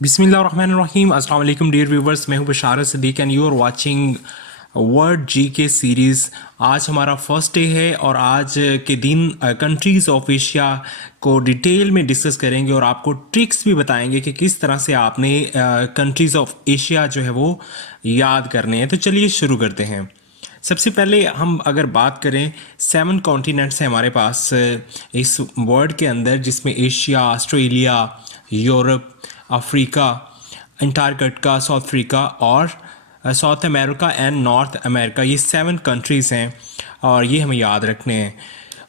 बिस्मिल्लाहिर्रहमानिर्रहीम। अस्सलाम वालेकुम डियर व्यूवर्स, मैं हूं Basharat Siddiq and you are watching word G K series. आज हमारा फर्स्ट डे है और आज के दिन कंट्रीज़ ऑफ एशिया को डिटेल में डिस्कस करेंगे और आपको ट्रिक्स भी बताएंगे कि किस तरह से आपने कंट्रीज़ ऑफ एशिया जो है वो याद करने हैं। तो चलिए शुरू करते हैं। सबसे पहले हम अगर बात करें, 7 कॉन्टिनेंट्स हैं हमारे पास इस वर्ल्ड के अंदर, जिसमें Asia, Australia, Europe, Africa, Antarctica, South Africa और South America and North America. ये 7 कंट्रीज़ हैं और ये हमें याद रखने हैं।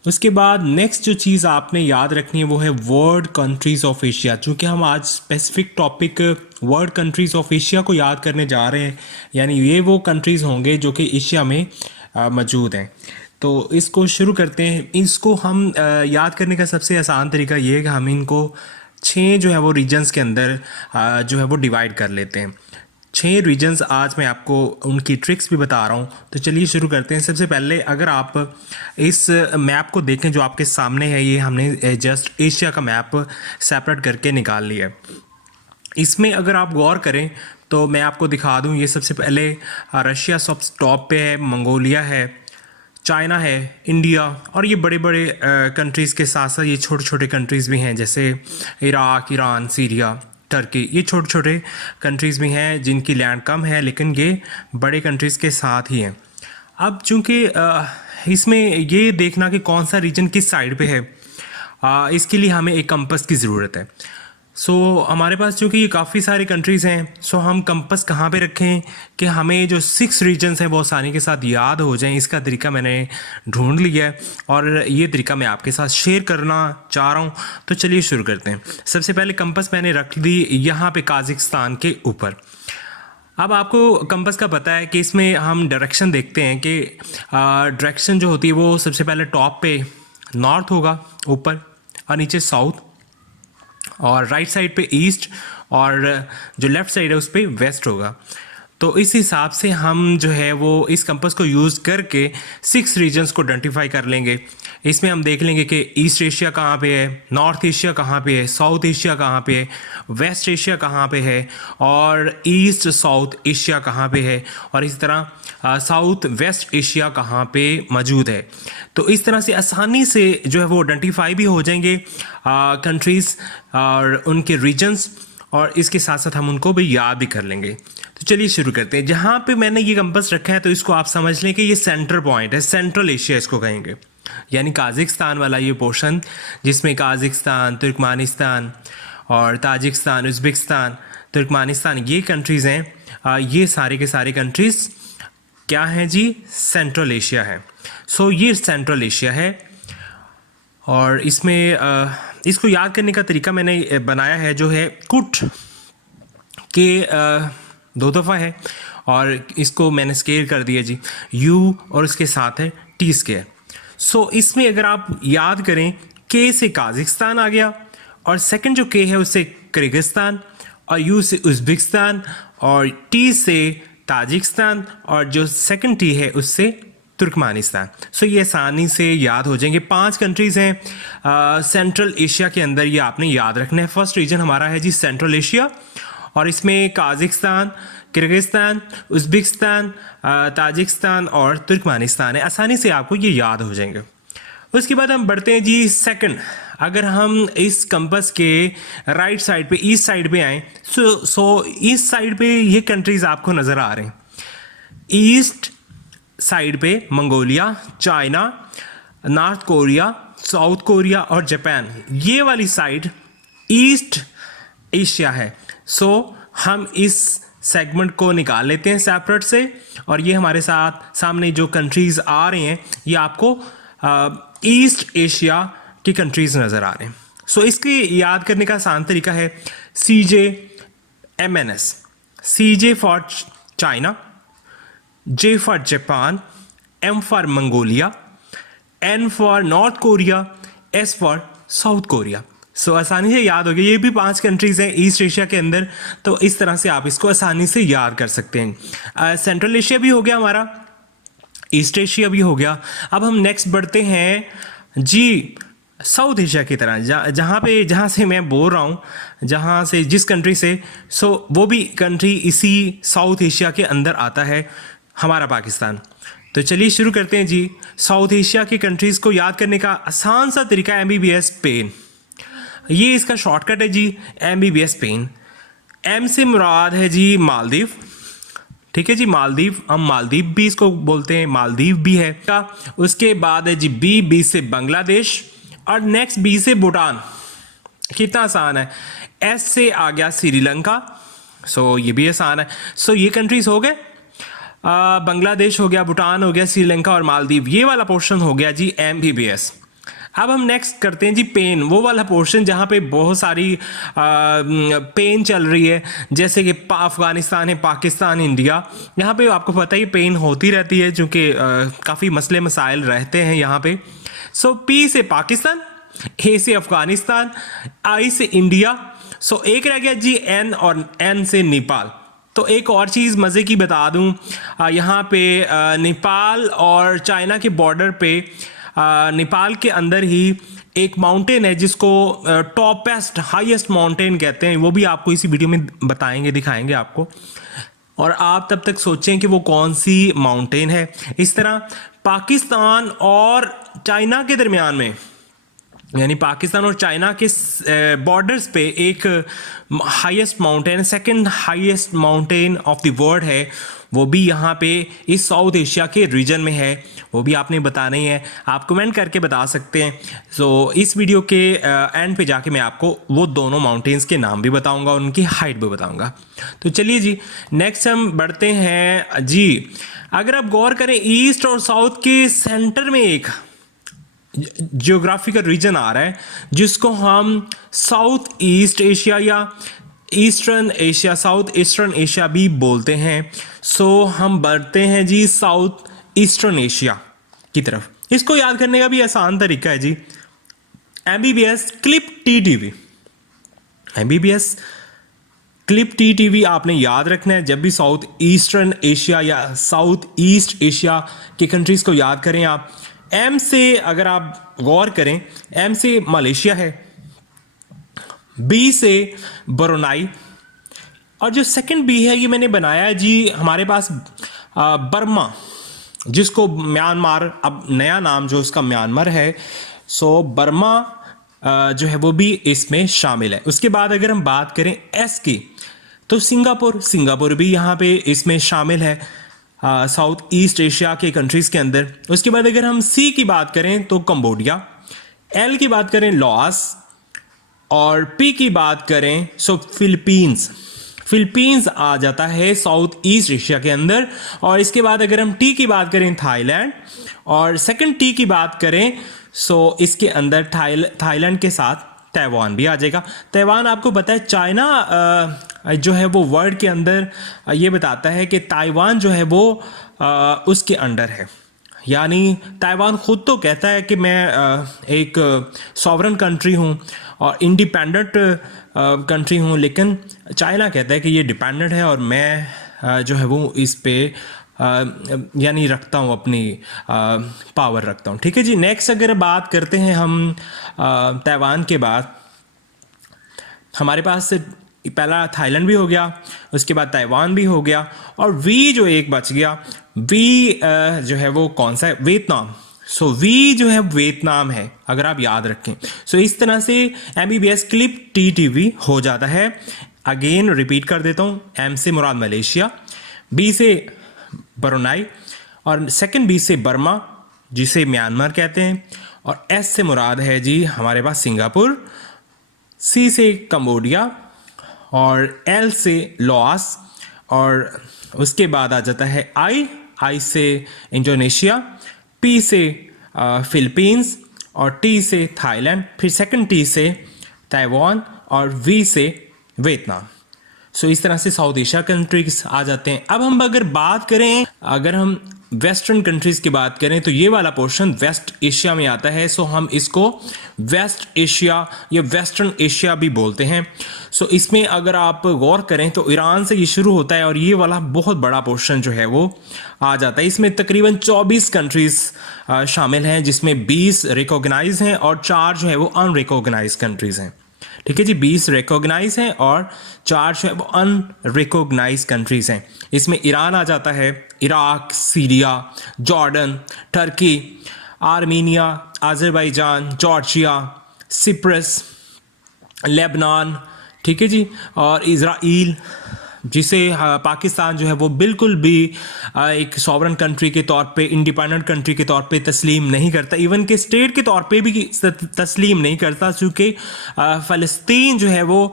उसके बाद नेक्स्ट जो चीज़ आपने याद रखनी है वो है वर्ल्ड कंट्रीज़ ऑफ एशिया। चूँकि हम आज specific topic world countries of Asia को याद करने जा रहे हैं, यानी ये वो कंट्रीज़ होंगे जो कि एशिया में मौजूद हैं। तो इसको शुरू करते हैं। इसको हम याद करने का सबसे आसान तरीका ये है कि हम इनको 6 जो है वो रीजन्स के अंदर जो है वो डिवाइड कर लेते हैं। 6 रीजन्स आज मैं आपको उनकी ट्रिक्स भी बता रहा हूँ। तो चलिए शुरू करते हैं। सबसे पहले अगर आप इस मैप को देखें जो आपके सामने है, ये हमने जस्ट एशिया का मैप सेपरेट करके निकाल लिया है। इसमें अगर आप गौर करें तो मैं आपको दिखा दूँ, ये सबसे पहले रशिया सब टॉप पे है, मंगोलिया है, चाइना है, इंडिया और ये बड़े बड़े कंट्रीज़ के साथ साथ ये छोटे छोटे कंट्रीज़ भी हैं, जैसे इराक, ईरान, सीरिया, टर्की। ये छोटे छोटे कंट्रीज़ भी हैं जिनकी लैंड कम है, लेकिन ये बड़े कंट्रीज़ के साथ ही हैं। अब चूँकि इसमें ये देखना कि कौन सा रीजन किस साइड पे है, इसके लिए हमें एक कंपस की ज़रूरत है। हमारे पास चूँकि ये काफ़ी सारे कंट्रीज़ हैं, हम कंपस कहाँ पे रखें कि हमें जो 6 रीजन्स हैं वो आसानी के साथ याद हो जाएं। इसका तरीका मैंने ढूंढ लिया है और ये तरीका मैं आपके साथ शेयर करना चाह रहा हूँ। तो चलिए शुरू करते हैं। सबसे पहले कंपस मैंने रख दी यहाँ पे काज़ाकिस्तान के ऊपर। अब आपको कंपस का पता है कि इसमें हम डायरेक्शन देखते हैं कि डायरेक्शन जो होती है वो सबसे पहले टॉप पे नॉर्थ होगा ऊपर, और नीचे साउथ, और राइट साइड पे ईस्ट, और जो लेफ़्ट साइड है उस पर वेस्ट होगा। तो इस हिसाब से हम जो है वो इस कंपास को यूज़ करके 6 रीजन्स को आइडेंटिफाई कर लेंगे। इसमें हम देख लेंगे कि ईस्ट एशिया कहाँ पे है, नॉर्थ एशिया कहाँ पे है, साउथ एशिया कहाँ पे है, वेस्ट एशिया कहाँ पे है, और ईस्ट साउथ एशिया कहाँ पे है, और इस तरह साउथ वेस्ट एशिया कहाँ पे मौजूद है। तो इस तरह से आसानी से जो है वो आइडेंटिफाई भी हो जाएंगे कंट्रीज़ और उनके रीजन्स, और इसके साथ साथ हम उनको भी याद भी कर लेंगे। तो चलिए शुरू करते हैं। जहाँ पे मैंने ये कंपास रखा है तो इसको आप समझ लें कि ये सेंटर पॉइंट है, सेंट्रल एशिया इसको कहेंगे, यानी काज़ाकिस्तान वाला ये पोर्शन, जिसमें काज़ाकिस्तान, तुर्कमानिस्तान और ताजिकिस्तान, उज़्बेकिस्तान, तुर्कमानिस्तान, ये कंट्रीज़ हैं। ये सारे के सारे कंट्रीज़ क्या हैं जी? सेंट्रल एशिया है। ये सेंट्रल एशिया है, और इसमें इसको याद करने का तरीका मैंने बनाया है जो है कुट के 2 दफ़ा है, और इसको मैंने स्केयर कर दिया जी U, और इसके साथ है T स्केयर। इसमें अगर आप याद करें, K से काज़ाकिस्तान आ गया, और सेकंड जो K है उससे किर्गिस्तान, और U से उज़्बेकिस्तान, और T से ताजिकिस्तान, और जो सेकंड T है उससे तुर्कमानिस्तान। ये आसानी से याद हो जाएंगे। 5 कंट्रीज़ हैं सेंट्रल एशिया के अंदर, ये आपने याद रखना है। फर्स्ट रीजन हमारा है जी सेंट्रल एशिया, और इसमें काज़ाकिस्तान, किर्गिस्तान, उज़्बेकिस्तान, ताजिकिस्तान और तुर्कमानिस्तान है। आसानी से आपको ये याद हो जाएंगे। उसके बाद हम बढ़ते हैं जी सेकंड। अगर हम इस कंपास के राइट साइड पे, ईस्ट साइड पे आएँ, ईस्ट साइड पे ये कंट्रीज़ आपको नज़र आ रहे हैं। ईस्ट साइड पे Mongolia, China, north Korea, south Korea और जापान, ये वाली साइड ईस्ट एशिया है। हम इस सेगमेंट को निकाल लेते हैं सेपरेट से, और ये हमारे साथ सामने जो कंट्रीज़ आ रहे हैं ये आपको ईस्ट एशिया की कंट्रीज़ नज़र आ रहे हैं। इसके याद करने का आसान तरीका है CJMNS। CJ for China, J for Japan, M for Mongolia, N for North Korea, S for South Korea। आसानी से याद हो गया। ये भी 5 कंट्रीज़ हैं ईस्ट एशिया के अंदर, तो इस तरह से आप इसको आसानी से याद कर सकते हैं। सेंट्रल एशिया भी हो गया हमारा, ईस्ट एशिया भी हो गया। अब हम नेक्स्ट बढ़ते हैं जी साउथ एशिया की तरह, जहाँ से मैं बोल रहा हूँ, जहाँ से जिस कंट्री से, सो वो भी कंट्री इसी साउथ एशिया के अंदर आता है, हमारा पाकिस्तान। तो चलिए शुरू करते हैं जी। साउथ एशिया की कंट्रीज़ को याद करने का आसान सा तरीका है MBBS पेन। ये इसका शॉर्टकट है जी, MBBS पेन। M से मुराद है जी मालदीव, ठीक है जी, मालदीव, हम मालदीव भी इसको बोलते हैं, मालदीव भी है का। उसके बाद है जी बी से बांग्लादेश, और नेक्स्ट बी से भूटान। कितना आसान है। एस से आ गया श्रीलंका, सो ये भी आसान है। सो ये कंट्रीज हो गए, बांग्लादेश हो गया, भूटान हो गया, श्रीलंका और मालदीव। ये वाला पोर्शन हो गया जी MBBS। अब हम नेक्स्ट करते हैं जी पेन, वो वाला पोर्शन जहाँ पे बहुत सारी पेन चल रही है, जैसे कि अफगानिस्तान है, पाकिस्तान, इंडिया। यहाँ पे आपको पता ही पेन होती रहती है, चूँकि काफ़ी मसले मसाइल रहते हैं यहाँ पे। सो P से पाकिस्तान, A से अफगानिस्तान, I से इंडिया। सो एक रह गया जी N, और N से नेपाल। तो एक और चीज़ मज़े की बता दूँ, यहाँ पे नेपाल और चाइना के बॉर्डर पे, नेपाल के अंदर ही एक माउंटेन है जिसको टॉपेस्ट हाईएस्ट माउंटेन कहते हैं। वो भी आपको इसी वीडियो में बताएंगे, दिखाएंगे आपको, और आप तब तक सोचें कि वो कौन सी माउंटेन है। इस तरह पाकिस्तान और चाइना के दरमियान में, यानी पाकिस्तान और चाइना के बॉर्डर्स पे एक highest mountain, second highest mountain of the world है, वो भी यहाँ पे इस साउथ एशिया के रीजन में है। वो भी आपने बताना ही है, आप कमेंट करके बता सकते हैं। सो इस वीडियो के एंड पे जाके मैं आपको वो दोनों माउंटेन्स के नाम भी बताऊंगा और उनकी हाइट भी बताऊंगा। तो चलिए जी, नेक्स्ट हम बढ़ते हैं जी। अगर आप गौर करें, ईस्ट और साउथ के सेंटर में एक जियोग्राफिकल रीजन आ रहा है जिसको हम साउथ ईस्ट एशिया या eastern Asia, south eastern Asia भी बोलते हैं। सो हम बढ़ते हैं जी साउथ ईस्टर्न एशिया की तरफ। इसको याद करने का भी आसान तरीका है जी, MBBS clip TTV। MBBS clip TTV आपने याद रखना है जब भी साउथ ईस्टर्न एशिया या साउथ ईस्ट एशिया के कंट्रीज को याद करें आप। M से अगर आप गौर करें, M से मलेशिया है, B से ब्रुनाई, और जो सेकंड B है ये मैंने बनाया जी हमारे पास बर्मा, जिसको म्यांमार, अब नया नाम जो उसका म्यांमार है। सो बर्मा जो है वो भी इसमें शामिल है। उसके बाद अगर हम बात करें S की, तो सिंगापुर भी यहाँ पे इसमें शामिल है साउथ ईस्ट एशिया के कंट्रीज़ के अंदर। उसके बाद अगर हम C की बात करें तो कंबोडिया, L की बात करें लाओस, और P की बात करें सो फिलीपींस आ जाता है साउथ ईस्ट एशिया के अंदर। और इसके बाद अगर हम T की बात करें थाईलैंड, और सेकंड T की बात करें सो इसके अंदर थाईलैंड के साथ ताइवान भी आ जाएगा। ताइवान आपको पता है चाइना जो है वो वर्ल्ड के अंदर ये बताता है कि ताइवान जो है वो उसके अंडर है, यानी ताइवान खुद तो कहता है कि मैं एक सॉवरन कंट्री हूँ और इंडिपेंडेंट कंट्री हूँ, लेकिन चाइना कहता है कि ये डिपेंडेंट है और मैं जो है वो इस पे यानी रखता हूँ, अपनी पावर रखता हूँ। ठीक है जी। नेक्स्ट अगर बात करते हैं हम ताइवान के बाद, हमारे पास पहला थाईलैंड भी हो गया, उसके बाद ताइवान भी हो गया, और वी जो एक बच गया, वी जो है वो कौन सा है, वियतनाम। सो वी जो है वियतनाम है, अगर आप याद रखें। सो इस तरह से MBBS क्लिप TTV हो जाता है। अगेन रिपीट कर देता हूँ, M से मुराद मलेशिया, B से ब्रुनाई, और सेकंड B से बर्मा जिसे म्यांमार कहते हैं, और S से मुराद है जी हमारे पास सिंगापुर, C से कंबोडिया, और L से लाओस, और उसके बाद आ जाता है I से इंडोनेशिया, P से फिलीपींस, और T से थाईलैंड, फिर सेकंड T से ताइवान, और V से वियतनाम। सो इस तरह से साउथ एशिया कंट्रीज आ जाते हैं। अब हम अगर बात करें, अगर हम वेस्टर्न कंट्रीज़ की बात करें तो ये वाला पोर्शन वेस्ट एशिया में आता है, सो हम इसको वेस्ट एशिया या वेस्टर्न एशिया भी बोलते हैं। सो इसमें अगर आप गौर करें तो ईरान से ये शुरू होता है और ये वाला बहुत बड़ा पोर्शन जो है वो आ जाता है। इसमें तकरीबन 24 कंट्रीज़ शामिल हैं, जिसमें 20 रिकॉग्नाइज हैं और 4 जो है वो अनरिकॉग्नाइज कंट्रीज़ हैं। ठीक है जी, 20 रिकॉग्नाइज हैं और 4 जो है वो अनरिकॉग्नाइज कंट्रीज़ हैं। इसमें ईरान आ जाता है, Iraq, Syria, Jordan, Turkey, Armenia, Azerbaijan, Georgia, Cyprus, Lebanon, ठीक है जी, और इज़राइल, जिसे पाकिस्तान जो है वो बिल्कुल भी एक सॉवरन कंट्री के तौर पे, इंडिपेंडेंट कंट्री के तौर पे तस्लीम नहीं करता, इवन के स्टेट के तौर पे भी तस्लीम नहीं करता, क्योंकि फ़लस्तीन जो है वो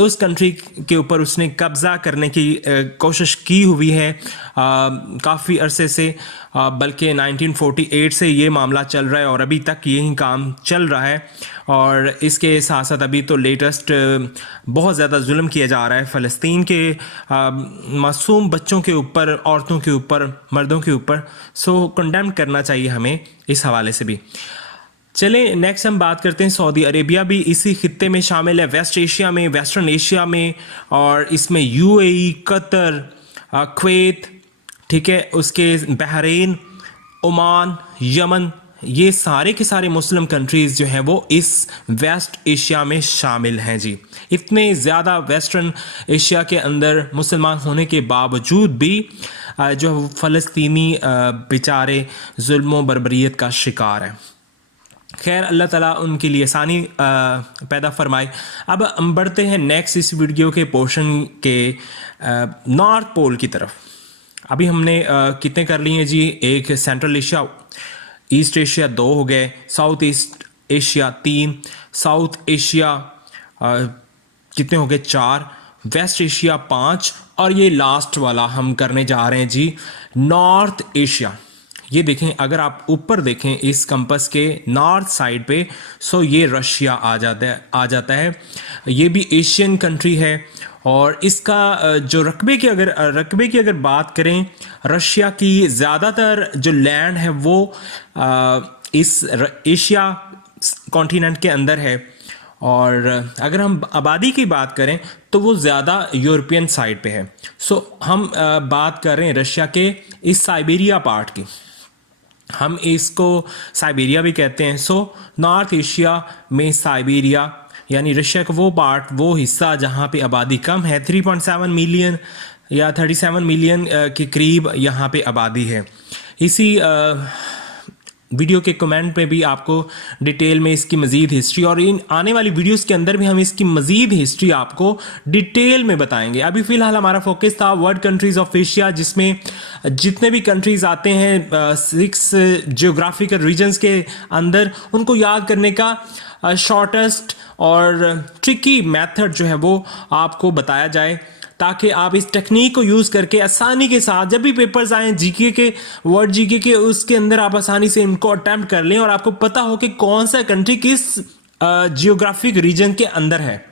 उस कंट्री के ऊपर उसने कब्ज़ा करने की कोशिश की हुई है काफ़ी अरसे से, बल्कि 1948 से ये मामला चल रहा है और अभी तक यही काम चल रहा है। और इसके साथ साथ अभी तो लेटेस्ट बहुत ज़्यादा जुल्म किया जा रहा है फ़लस्तीन के मासूम बच्चों के ऊपर, औरतों के ऊपर, मर्दों के ऊपर। सो कंडेम करना चाहिए हमें इस हवाले से भी। चलें नेक्स्ट हम बात करते हैं, सऊदी अरेबिया भी इसी खित्ते में शामिल है, वेस्ट एशिया में, वेस्टर्न एशिया में, और इसमें यूएई, कतर, कुवैत, ठीक है, उसके बहरीन, ओमान, यमन, ये सारे के सारे मुस्लिम कंट्रीज़ जो हैं वो इस वेस्ट एशिया में शामिल हैं जी। इतने ज़्यादा वेस्टर्न एशिया के अंदर मुसलमान होने के बावजूद भी जो फ़लस्तीनी बेचारे जुल्म बर्बरियत का शिकार हैं। खैर, अल्लाह ताला उनके लिए आसानी पैदा फरमाए। अब हम बढ़ते हैं नेक्स्ट इस वीडियो के पोर्शन के नॉर्थ पोल की तरफ। अभी हमने कितने कर लिए हैं जी? एक सेंट्रल एशिया, ईस्ट एशिया 2 हो गए, south east Asia 3, south Asia कितने हो गए? 4, वेस्ट एशिया 5, और ये लास्ट वाला हम करने जा रहे हैं जी, नॉर्थ एशिया। ये देखें, अगर आप ऊपर देखें इस कंपस के नॉर्थ साइड पे, सो ये रशिया आ जाता है। ये भी एशियन कंट्री है और इसका जो रकबे की अगर बात करें, रशिया की ज़्यादातर जो लैंड है वो इस एशिया कॉन्टिनेंट के अंदर है, और अगर हम आबादी की बात करें तो वो ज़्यादा यूरोपियन साइड पे है। सो हम बात कर रहे हैं रशिया के इस साइबेरिया पार्ट की, हम इसको साइबेरिया भी कहते हैं। सो नॉर्थ एशिया में साइबेरिया यानी रशिया का वो पार्ट, वो हिस्सा जहाँ पे आबादी कम है, 3.7 मिलियन या 37 मिलियन के करीब यहाँ पे आबादी है। इसी वीडियो के कमेंट में भी आपको डिटेल में इसकी मज़ीद हिस्ट्री, और इन आने वाली वीडियोस के अंदर भी हम इसकी मज़ीद हिस्ट्री आपको डिटेल में बताएंगे। अभी फ़िलहाल हमारा फोकस था वर्ल्ड कंट्रीज़ ऑफ एशिया, जिसमें जितने भी कंट्रीज़ आते हैं 6 जियोग्राफिकल रीजन्स के अंदर, उनको याद करने का शॉर्टेस्ट और ट्रिकी मेथड जो है वो आपको बताया जाए, ताकि आप इस टेक्निक को यूज़ करके आसानी के साथ जब भी पेपर्स आए जीके के, वर्ड जीके के, उसके अंदर आप आसानी से इनको अटेम्प्ट कर लें और आपको पता हो कि कौन सा कंट्री किस जियोग्राफिक रीजन के अंदर है।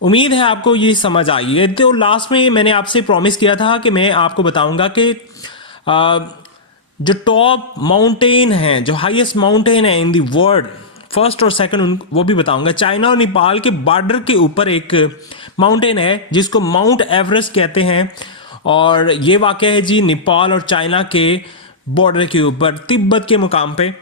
उम्मीद है आपको ये समझ आई है। तो लास्ट में मैंने आपसे प्रॉमिस किया था कि मैं आपको बताऊंगा कि जो टॉप माउंटेन हैं, जो हाईएस्ट माउंटेन है इन दी वर्ल्ड, फर्स्ट और सेकंड वो भी बताऊंगा। चाइना और नेपाल के बॉर्डर के ऊपर एक माउंटेन है जिसको माउंट एवरेस्ट कहते हैं, और ये वाक़या है जी नेपाल और चाइना के बॉर्डर के ऊपर, तिब्बत के मुकाम पे।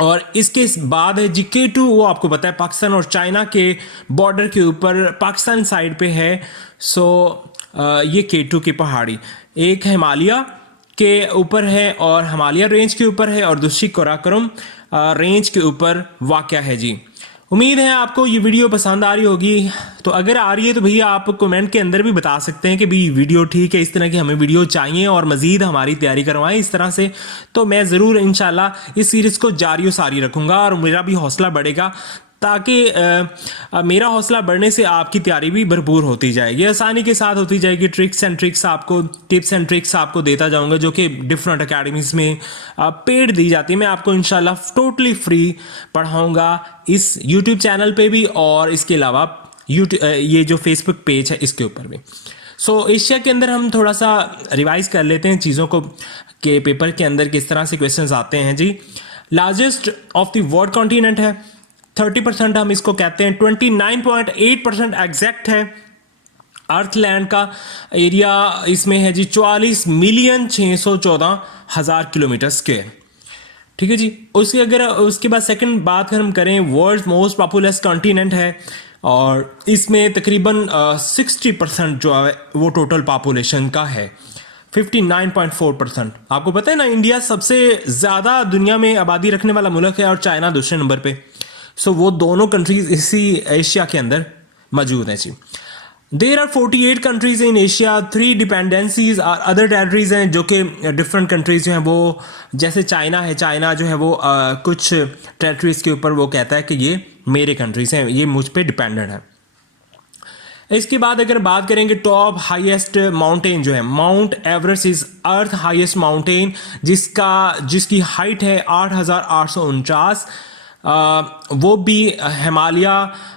और इसके बाद है जी K2, वो आपको पता है पाकिस्तान और चाइना के बॉर्डर के ऊपर पाकिस्तान साइड पे है। सो ये K2 की पहाड़ी एक हिमालय के ऊपर है और हिमालय रेंज के ऊपर है, और दूसरी काराकोरम रेंज के ऊपर वाक़या है जी। उम्मीद है आपको ये वीडियो पसंद आ रही होगी। तो अगर आ रही है तो भैया आप कमेंट के अंदर भी बता सकते हैं कि भी वीडियो ठीक है, इस तरह की हमें वीडियो चाहिए और मज़ीद हमारी तैयारी करवाएं इस तरह से। तो मैं ज़रूर इंशाल्लाह इस सीरीज़ को जारी व सारी रखूँगा और मेरा भी हौसला बढ़ेगा, ताकि मेरा हौसला बढ़ने से आपकी तैयारी भी भरपूर होती जाएगी, आसानी के साथ होती जाएगी। टिप्स एंड ट्रिक्स आपको देता जाऊंगा जो कि डिफरेंट अकेडमीज़ में पेड दी जाती है। मैं आपको इंशाल्लाह टोटली फ्री पढ़ाऊंगा इस यूट्यूब चैनल पे भी, और इसके अलावा ये जो फेसबुक पेज है इसके ऊपर भी। सो एशिया के अंदर हम थोड़ा सा रिवाइज कर लेते हैं चीज़ों को के पेपर के अंदर किस तरह से क्वेश्चंस आते हैं जी। Largest of the world continent है, 30% हम इसको कहते हैं, 29.8% एग्जैक्ट है। अर्थलैंड का एरिया इसमें है जी 44,614,000 किलोमीटर स्क्वायर। ठीक है जी। उसके बाद सेकंड बात हम करें, वर्ल्ड मोस्ट पॉपुलस कॉन्टिनेंट है और इसमें तकरीबन 60% जो है वो टोटल पॉपुलेशन का है, 59.4%। आपको पता है ना, इंडिया सबसे ज़्यादा दुनिया में आबादी रखने वाला मुल्क है और चाइना दूसरे नंबर पे। सो वो दोनों कंट्रीज इसी एशिया के अंदर मौजूद हैं जी। There are 48 countries in Asia, 3 dependencies और अदर टेरिटरीज हैं जो कि डिफरेंट कंट्रीज जो हैं वो, जैसे चाइना है, चाइना जो है वो कुछ टेरिटरीज के ऊपर वो कहता है कि ये मेरे कंट्रीज हैं, ये मुझ पे डिपेंडेंट है। इसके बाद अगर बात करेंगे टॉप हाईएस्ट माउंटेन जो है, mount Everest is earth highest mountain, जिसकी हाइट है 8,849। वो भी हिमालय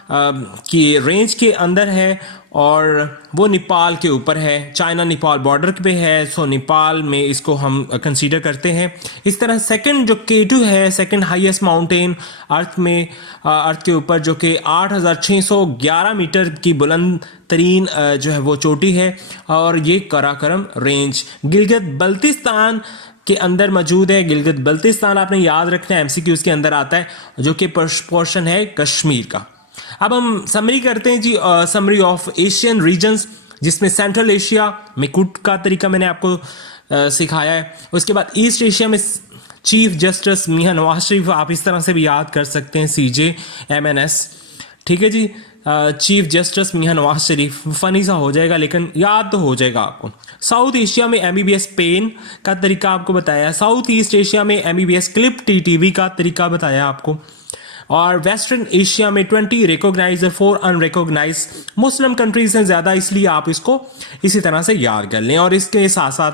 की रेंज के अंदर है और वो नेपाल के ऊपर है, चाइना नेपाल बॉर्डर पे है। सो नेपाल में इसको हम कंसीडर करते हैं। इस तरह सेकंड जो K2 है, सेकंड हाईएस्ट माउंटेन अर्थ में, अर्थ के ऊपर, जो कि 8,611 मीटर की बुलंद तरीन जो है वो चोटी है और ये काराकोरम रेंज गिलगित बल्तिस्तान के अंदर मौजूद है। गिलगित बल्तिस्तान आपने याद रखना है, एमसीक्यूज के अंदर आता है, जो कि पोर्शन है कश्मीर का। अब हम समरी करते हैं जी, समरी ऑफ एशियन रीजन्स, जिसमें सेंट्रल एशिया में कुट का तरीका मैंने आपको सिखाया है। उसके बाद ईस्ट एशिया में चीफ जस्टिस मियां नवाज शरीफ, आप इस तरह से भी याद कर सकते हैं, CJMNS। ठीक है जी, चीफ जस्टिस मियां नवाज शरीफ, फनी सा हो जाएगा लेकिन याद तो हो जाएगा आपको। साउथ एशिया में MBBS पेन का तरीका आपको बताया, साउथ ईस्ट एशिया में MBBS क्लिप TTV का तरीका बताया आपको, और वेस्टर्न एशिया में 20 रिकॉग्नाइज 4 अनरिकॉग्नाइज मुस्लिम कंट्रीज हैं ज़्यादा, इसलिए आप इसको इसी तरह से याद कर लें। और इसके साथ साथ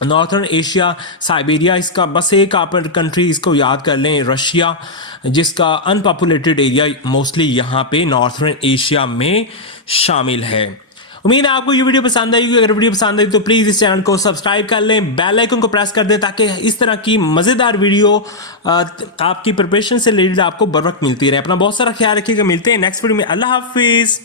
नॉर्थर्न एशिया, साइबेरिया, इसका बस एक आप कंट्री इसको याद कर लें, रशिया, जिसका अनपॉपुलेटेड एरिया मोस्टली यहाँ पे नॉर्थर्न एशिया में शामिल है। उम्मीद है आपको ये वीडियो पसंद आएगी। अगर वीडियो पसंद आई तो प्लीज़ इस चैनल को सब्सक्राइब कर लें, बेल आइकन को प्रेस कर दें, ताकि इस तरह की मज़ेदार वीडियो आपकी प्रिपरेशन से रिलेटेड आपको बर वक्त मिलती रहे। अपना बहुत सारा ख्याल रखिएगा, मिलते हैं नेक्स्ट वीडियो में। अल्लाह हाफिज़।